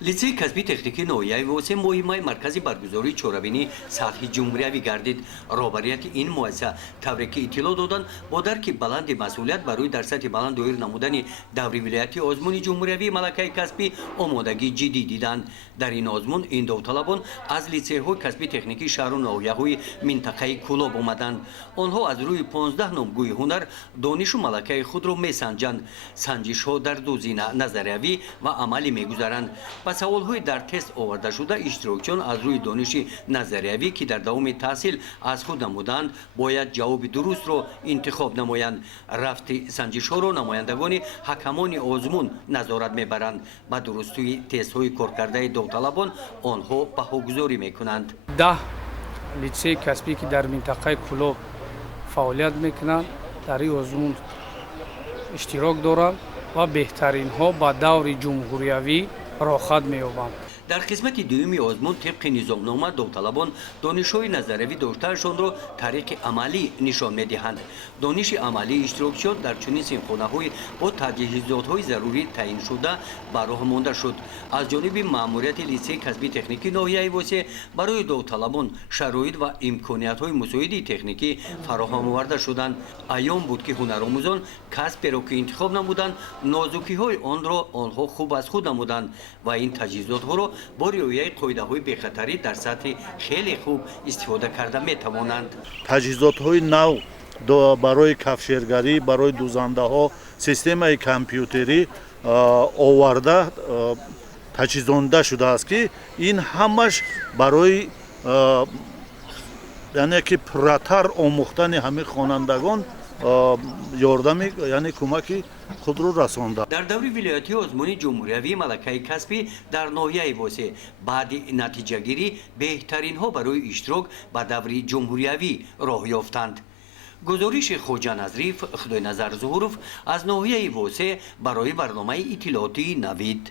лицей касби техникии ноҳияи восе муҳимаи маркази баргузории чорабинии сатҳи ҷумҳуриявӣ гардид. роҳбарияти ин муассиса тавре ки иттилоъ доданд бо дарки баланди масъулият барои дар сатҳи баланд доир намудани даври вилояти озмуни ҷумҳуриявии малакаи касбӣ омодагӣ ҷиддӣ диданд. дар ин озмун ин довталабон аз лицейҳои касби техникии шаҳру ноҳияҳои минтақаи кӯлоб омаданд. онҳо аз рӯи 15 номгӯи ҳунар донишу малакаи худро месанҷанд. санҷишҳо дар ду зина назариявӣ ва амалӣ мегузаранд. ба саволҳои дар тест овардашуда иштирокчиён аз рӯи дониши назариявӣ ки дар давоми таҳсил аз худ намуданд бояд ҷавоби дурустро интихоб намоянд. рафти санҷишҳоро намояндагони ҳакамони озмун назорат мебаранд. ба дурустии тестҳои коркардаи довталабон онҳо баҳогузорӣ мекунанд. 10 лицеи касбӣ ки дар минтақаи Кӯлоб фаъолият мекунанд дар ин озмун иштирок доранд ва беҳтаринҳо ба даври ҷумҳуриявӣ рохат меёбанд. дар қисмати дуюми озмун тибқи низомнома довталабон донишҳои назариявӣ доштаашонро тариқи амалӣ нишон медиҳанд. дониши амалии иштирокчиён дар чунин синфхонаҳои бо таҷҳизотҳои зарурӣ таъиншуда ба роҳ монда шуд. аз ҷониби маъмурияти лицеи касби техникии ноҳияи восе барои довталабон шароит ва имкониятҳои мусоидии техникӣ фароҳам оварда шуданд. аён буд ки ҳунаромӯзон касберо ки интихоб намуданд нозукиҳои онро онҳо хуб аз худ намуданд ва ин таҷҳизотҳоро бо риояи қоидаҳои бехатарӣ дар сатҳи хеле хуб истифода карда метавонанд. таҷҳизотҳои нав барои кафшергарӣ, барои дузандаҳо, системаи компютерӣ оварда таҷҳизонда шудааст ки ин ҳамаш барои яъне ки пурратар омӯхтани ҳамин хонандагон ёрдами яъне кӯмаки худро расонда. дар даври вилоятии озмуни ҷумҳуриявии малакаи касбӣ дар ноҳияи восе баъди натиҷагирӣ беҳтаринҳо барои иштирок ба даври ҷумҳуриявӣ роҳ ёфтанд. гузориши хоҷа назриф, худойназар зуҳуров аз ноҳияи восе барои барномаи иттилоотии Навид.